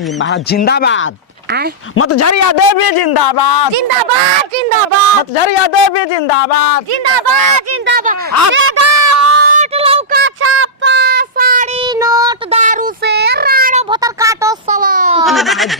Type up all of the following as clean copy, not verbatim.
महाराज जिंदाबाद। मत झरिया देवी जिंदाबाद जिंदाबाद जिंदाबाद मत झरिया देवी जिंदाबाद जिंदाबाद जिंदाबाद नोट लौका छापा साड़ी नोट दारू से राणो भतर काटो सवा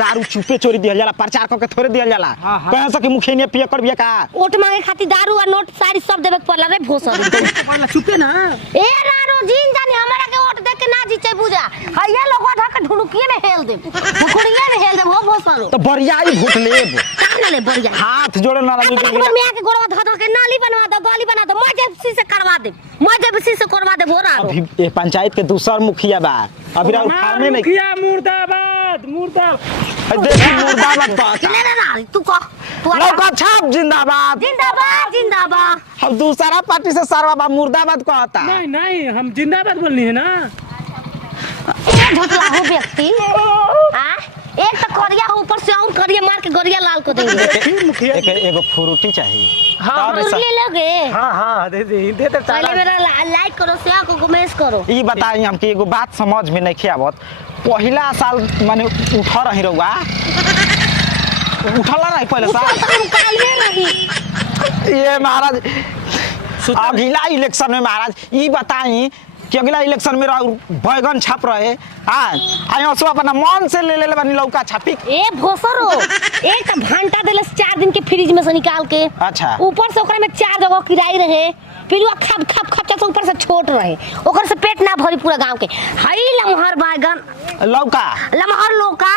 दारू चुपे चोरी दिया जाला प्रचार करके थोड़े दिया जाला कहां से कि मुखिया ने पिया कर बिया का ओट मांगे खातिर दारू और नोट साड़ी सब देवे पड़ला रे भोसर पहला चुपे ना ए राणो जिन जाने हमरा के वोट दे के ना जीते बुझा हइया लोगवा ढक ढुनुकिए में हेल दे मुखड़िए में हेल दे वो भोसर तो बढ़ियाई वोट लेब कान ले बढ़िया हाथ जोड़े ना लगी अपन में आके गोड़वा ध ध के नाली बनवा दो गली बना दो मैं जेबसी से करवा दे मैं जेबसी से करवा दे भोरा अभी ए पंचायत के दूसर मुखिया बा अभी उठाने नहीं मुखिया मुर्दाबाद मुर्दाबाद देखी मुर्दाबाद कहता ले ना तू को तू लौका छाप जिंदाबाद जिंदाबाद जिंदाबाद हम दूसरा पार्टी से सरवा मुर्दाबाद कहता नहीं नहीं हम जिंदाबाद बोलनी है ना ये झोटला हो व्यक्ति हां एक तो करिया ऊपर से और करिया मार के गरिया लाल को देंगे मुखिया एक एगो फ्रूटी चाहिए हां ले लोगे हां दे पहले मेरा लाइक करो शेयर को कमेंट करो ई बताई हम कि एगो बात समझ में नहीं आवत पहला साल माने उठा रही रहुआ उठला नहीं पहले साल हम कालिए नहीं ये महाराज अगला इलेक्शन में महाराज ई बताई कि अगला इलेक्शन में बैगन छाप रहे आयो सो अपना मन से ले ले बनी लौका छापी ए भोसरो एक घंटा देले 4 दिन के फ्रिज में से निकाल के अच्छा ऊपर से ओकरा में 4 जगह किराई रहे फिर वो खप खप खप चक ऊपर से छोट रहे ओकर से पेट ना भरी पूरा गांव के हई लमहर बैगन लौका लमहर लौका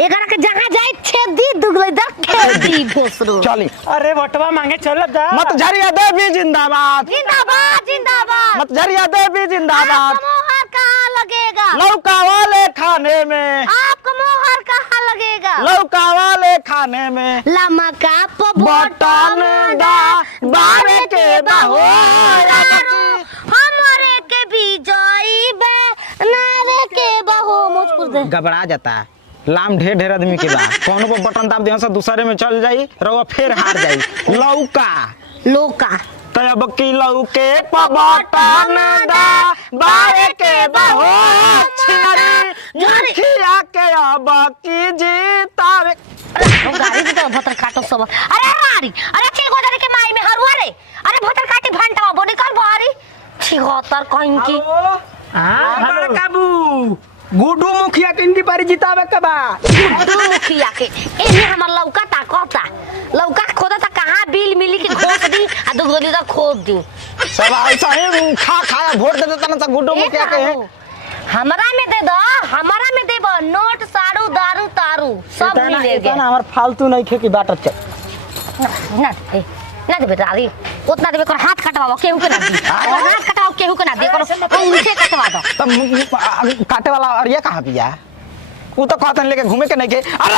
एकरा के जहां जाई छेदी दुगले दर खेती भोसरो चली अरे वटवा मांगे चल जा मत झरिया देवी जिंदाबाद जिंदाबाद जिंदाबाद मत झरिया देवी जिंदाबाद आपका मोहर कहां लगेगा लौका वाले खाने में आपका मोहर कहां लगेगा लौका वाले खाने में लमका बटन दा बारे के बहो हमरे के विजयी नारे के बहो मुझको दे घबरा जाता लाम ढेर ढेर आदमी के बा कोनो पर बटन दाब दिया से दूसरे में चल जाई रवा फिर हार जाई लौका लोका तब की लौके पर बटन दा बारे के बहो छिरी मुखिया के अब की जीतावे गाड़ी के तो भतर काटो सब अरे रारी अरे चल गोदरी के माई में हरुआ रे अरे भतर काटी भंटा बो निकल बाहरी छिहत्तर कहीं की हेलो काबू गुडू मुखिया के इंडी पारी जितावे के बा गुडू मुखिया के एने हमर लौका ताकता लौका खोदा त कहां बिल मिली के घोस दी आ दुगली दा खोद दी सब ऐसा है खा खाया वोट दे देता ना गुड्डू मुखिया के है हमरा में दे दो हमरा में देबो नोट साड़ू दारू तारू सब मिलेगा ना हमर फालतू नहीं खे की बाटत चल ना दे बेटा अभी उतना देबे कर हाथ कटवाओ केहू के ना दी हाथ कटवाओ केहू के ना दे करो उनसे कटवा दो तब काटे वाला और ये कहां पिया वो तो कहतन लेके घूमे के नहीं के अरे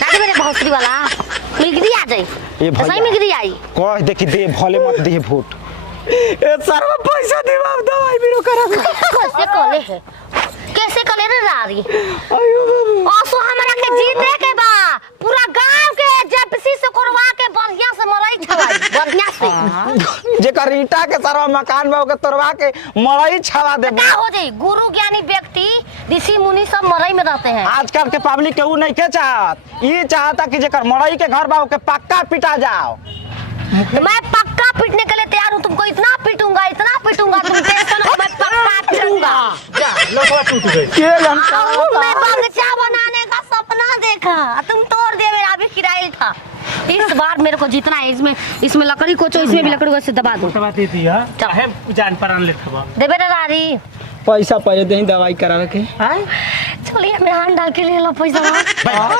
ना दे मेरे भौसरी वाला मिगरी आ जाई ए भैया सही मिगरी आई कह देखी दे भले मत दे वोट ए सरवा पैसा देबा दवाई बिरो करब कैसे कले है कैसे कले रे रारी अयो बाबू ओसो हमरा के जीते के बा पूरा गांव के जेपसी से करवा के बढ़िया से मरई छवाई बढ़िया से जेकर ईटा के सरवा मकान में के तोड़वा के मरई छवा देबो क्या हो जाई गुरु ज्ञानी व्यक्ति ऋषि मुनि सब मरई में रहते हैं आजकल के पब्लिक के ऊ नहीं के चाहत ई चाहता कि जेकर मरई के घर बा के पक्का पिटा जाओ मैं पक्का पीटने के लिए तैयार हूँ तुमको इतना पीटूंगा तुम टेंशन हो मैं पक्का पीटूंगा लोगवा टूट गई के जानता मैं बगीचा बनाने का सपना देखा तुम तोड़ दिए मेरा अभी किराए था इस बार मेरे को जीतना है इसमें लकड़ी कोचो इसमें भी लकड़ी को दबा दो दवा दे दिया चाहे जान प्राण लेत बा दे बेटा रारी पैसा पहले दे दवाई करावे के हां चलिए मैं हाथ डाल के ले लो पैसा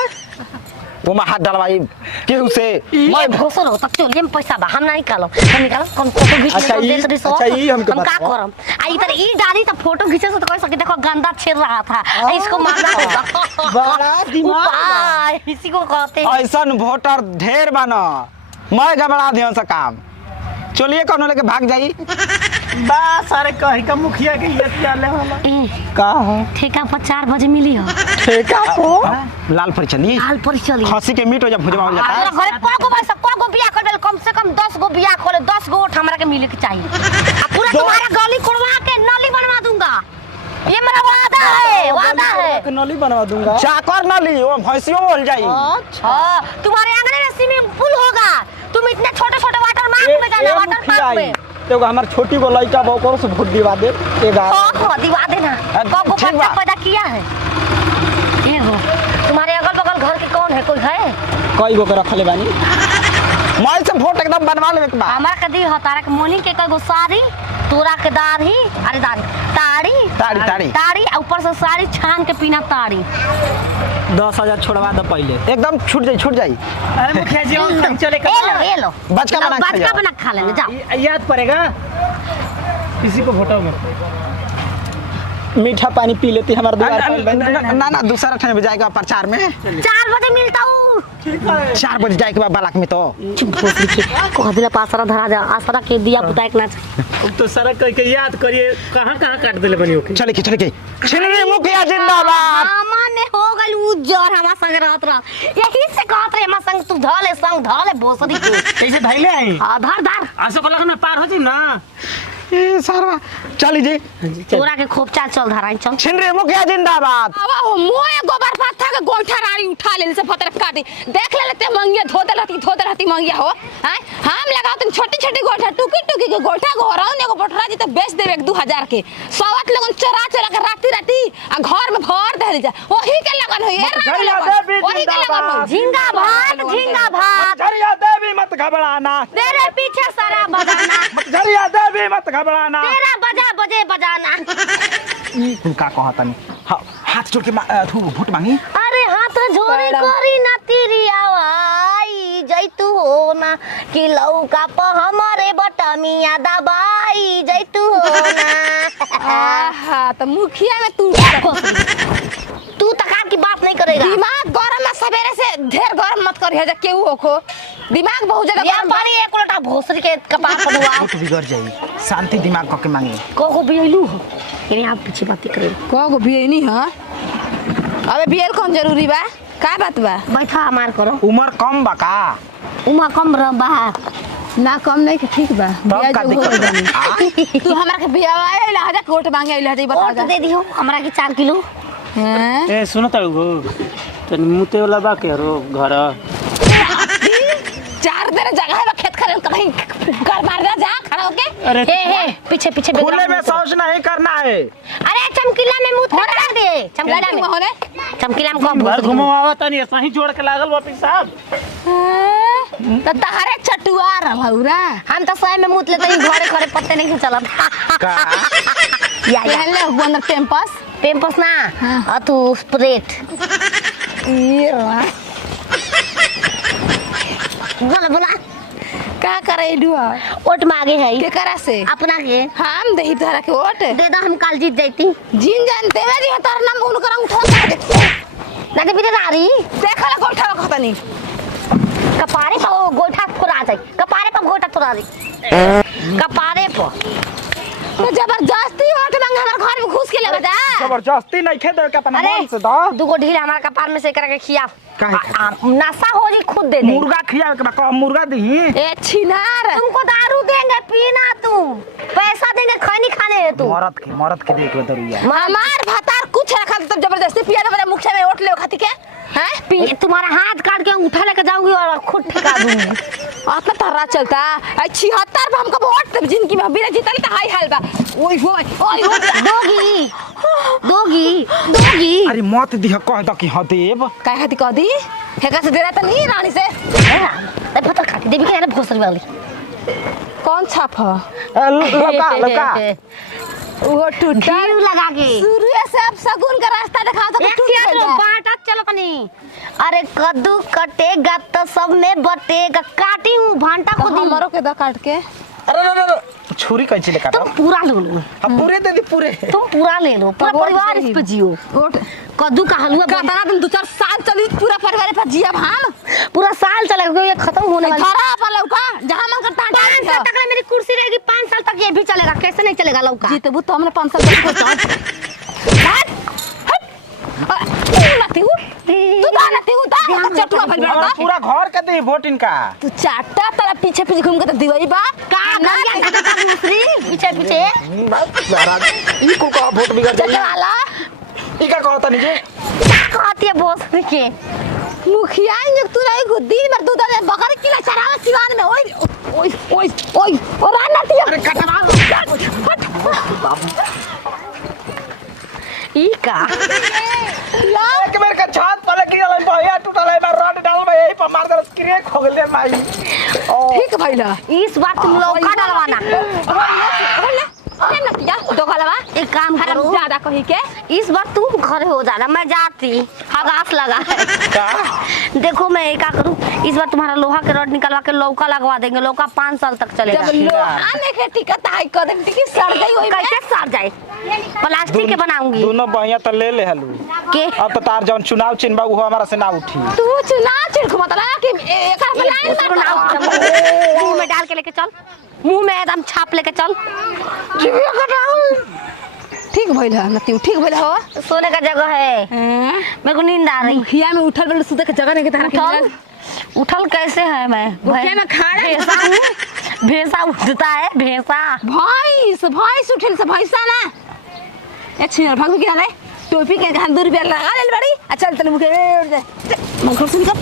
वो में हाथ डलवाई केहू से मैं भोसर हो तक चलिए में पैसा बा हम नहीं निकालो हम निकालो कौन फोटो खींच अच्छा ई हमके हम का करम आ इधर ई डाली तो फोटो खींचे से तो कह सके देखो गंदा छेड़ रहा था इसको मारना होगा बड़ा दिमाग इसी को कहते हैं ऐसन वोटर ढेर बना मैं घबरा दियो से काम चलिए कौन लेके भाग जाई बा सारे कही का मुखिया के ये चले वाला का हो ठेका पर 4 बजे मिली हो ठेका को लाल पर चली हाल पर चली खसी के मीट हो जा भुजवा जाता अरे घरे को भाई सब को बियाह कर देल कम से कम 10 गो बियाह खोले 10 गो वोट हमरा के मिले के चाहिए आ पूरा तुम्हारा गली कोड़वा के नाली बनवा दूंगा ये मेरा वादा है वादा नली बनवा दूंगा। चाकर न ली वो भैंसियों बोल जाई। हाँ, तुम्हारे आंगन में स्विमिंग पूल होगा, तुम इतने छोटे छोटे वाटर पार्क में जाना, वाटर पार्क में। देखो हमार छोटी को लड़का बहु से वोट दिवा दे। हाँ दिवा देना। कब ठीक बच्चा बा। पैदा किया है ये हो। तुम्हारे अगल बगल घर के कौन है, कोई है? कई गो के रखले बानी। मोबाइल से वोट एकदम बनवा लेवे के बा। हमारा कदी हतारा के मोनी के कई गो साड़ी, तोरा के दाढ़ी, अरे दाढ़ी ताड़ी ताड़ी ऊपर से साड़ी छान के पीना ताड़ी। 10,000 छोड़वा दो पहले। एकदम छूट जाई। अरे मुखिया जी और संग चले ये लो बचका बना के बचका जाओ। बना के खा लेंगे, जाओ। याद पड़ेगा किसी को वोटों में। मीठा पानी पी लेती हमारे द्वार। ना दूसरा ठन में जाएगा प्रचार में। 4 बजे मिलता हूँ। 4 बजे जाए के बाद बालक में तो कह दिला पासरा धरा जा, आसरा के दिया पुता एक नाच। अब तो सारा कह के याद करिए कहाँ काट देले बनी ओके। चले के छिनरी मुखिया जिंदाबाद। माने हो गइल उज्जर हमा संग रहत रह, यही से कहत रे हमा संग तू धले भोसरी के। कैसे धैले आई? हां धर आसो को लगन में पार हो जी ना। ए सारा चली जी तोरा के खोपचा चल धराई चल। छिनरी मुखिया जिंदाबाद। आवा हो मोए गोबर पाथा के गोइठा रानी उठा ले से फतर काटी देख ले लेते मंगिया धो देलती मंगिया हो। हैं हम लगाओ तुम छोटी गोइठा टुकी के गोइठा घरौ ने एगो बटरा जी त बेच देबे 2,000 के। सवात लोगन चोरा के राती आ घर में भर देली जा, ओही के लगन हो ये रानी लगन, ओही के लगन हो। झिंगा भात झरिया देवी मत घबराना, तेरे पीछे सारा बजाना, झरिया देवी मत घबराना। तेरा बजे बजाना। का कहतनी हाथ जोड़ के वोट मांगी। अरे हाथ जोड़े करी ना तेरी आवाई जैतू हो ना कि लौका प हमारे बटमिया दबाई जैतू हो ना। आहा त मुखिया में तू तका की बात नहीं करेगा। दिमाग गरम में सवेरे से ढेर गरम मत करिए जा केहू होखो। दिमाग बहुत ज्यादा ये गरम बड़ी एक लोटा भोसरी के कपार पर दुआ वोट बिगड़ जाई, शांति दिमाग करके मांगी। को बियलू हो ये आप पीछे बात करे। को बियनी हां अबे बियल कौन जरूरी बा, का बात बा? बैठा हमार करो। उम्र कम बा का? उमा कम रह बा ना कम नहीं के ठीक बा। तब का दिक्कत बा? तू हमरा के बियाह आइला हजा कोट मांगे आइला हजा बता और जा। दे दियो हमरा के 4 किलो। हैं ए सुनो ताऊ गो तनी मुते वाला बा के रो घर 4 दिन जगह बा खेत खरे कहीं घर मार जा खड़ा होके। अरे हे पीछे खुले में शौच नहीं करना है। अरे चमकीला में मुंह कर दे। चमकीला में होने चमकीला में कौन घर घुमावा तनी सही जोड़ के लागल वापिस साहब। त तहरे चटुआ रहौरा हम तो सही में मुंह लेते ही घरे पत्ते नहीं चलत। का या पहले अंदर कैंपस पेम्पस ना अथु स्प्रेट ये रहा बोला का करे दुआ वोट मांगे है के करा से अपना के। हम दही धरा के वोट दे दो हम कल जीत जाती। जिन जानते वे जी तार नाम उनकर उठा के दे ना दे बिना नारी देखला गोठा खतनी कपारे पर गोठा थोड़ा जाए, कपारे पर गोठा थोड़ा जाए, कपारे पर तो जबरदस्ती वोट मांगे हमारे घर में घुस के ले जा। जबरदस्ती नहीं खेदे के अपना मन से दो। दुगो ढील हमारा कपार में से करके खिया। काहे नशा हो जी खुद दे दे। मुर्गा खिया के बा मुर्गा दी। ए छिनार तुमको दारू देंगे पीना, तुम पैसा देंगे खैनी खाने है तू। मरद के दे के दरुया। हमार भतार कुछ रखा तब जबरदस्ती पिया दे मेरे मुखिया में वोट ले खाती के हैं तुम्हारा हाथ काट के उठा लेके जाऊंगी और खुद ठिका दूंगी। अपना तरह चलता 76 पे हमको वोट तब जिंदगी में बिना जीतली तो हाई हाल बा। ओए दोगी अरे मत दिह कह द कि ह देव। काय हाथी कह दी हेका से देरा त नहीं रानी से ए पत्थर काटी देवी के भोसरी वाली कौन छाप ह लका वो टूटा घी लगा के शुरू से अब सगुन का रास्ता दिखाओ तो टूट जाएगा। बाटा चलो कनी। अरे कद्दू कटेगा तो सब में बटेगा, काटी हूँ भांटा को दी। हमरो के द काट के अरे छुरी कैसे ले काटा? तुम पूरा ले लो, पूरे दे दी पूरे। तुम पूरा ले लो, पूरा परिवार इस पे जियो। कद्दू का हलवा कतना दिन 2-4 साल चली पूरा परिवार पर जिया हम पूरा साल चलेगा, ये खत्म होने वाला। धरा पर लौका जहां मन करता 5 साल तक मेरी कुर्सी रहेगी, 5 साल तक ये भी चलेगा। कैसे नहीं चलेगा लौका? जीतबू तो हमने 5 साल तक तू दानती हूं दा चटुआ भर बेटा पूरा घर के दे वोट इनका। तू चाटा तारा पीछे घूम के तो दिवाई बा का गरिया का दूसरी पीछे ई को का वोट बिगड़ जाई। चटवाला ई का कहता नहीं जी क्या कहती है भोसड़ी के? मुखिया ने तू नहीं दिन भर दूध दे बकर किला चरावा सिवान में ओए ओए ओए ओए और आना तिया अरे कटवा ई का एक मेरे का छत पर गिरल भैया टूटल है रड डाल में यही पर मार दे क्रेक हो गेले माई ठीक भइला इस बार तुम लौका डलवाना। के न तिया दोगलवा एक काम करो, ज्यादा कही के इस बार तुम घर हो जाना, मैं जाती हगास लगा है। का देखो मैं क्या करूँ, इस बार तुम्हारा लोहा के रड निकलवा के लौका लगवा देंगे, लौका 5 साल तक चलेगा। जब लोहा ने के टिकट आई कदम टिकी सड़ गई होई कैसे सड़ जाए? प्लास्टिक के बनाऊंगी दोनों भैया तो ले ले हलू के। अब तो तार जौन चुनाव चिन्ह वो हमारा से ना उठी तू चुनाव चिढ़ घुमतला कि एकर बनाए मुंह में डाल के लेके चल, मुंह में एकदम छाप लेके चल। ठीक भइला नती ठीक भइला हो सोने का जगह है, मेरे को नींद आ रही। मुखिया में उठल बल सुते के जगह नहीं के तारा उठल उठल कैसे है? मैं मुखिया में खड़ा भैंसा उठता है, भैंसा भैंस उठल से भैंसा ना ए छिन भाग के आले टोपी के 2 रुपया लगा ले बड़ी अच्छा चल मुखिया उठ जा मुखर सुन कर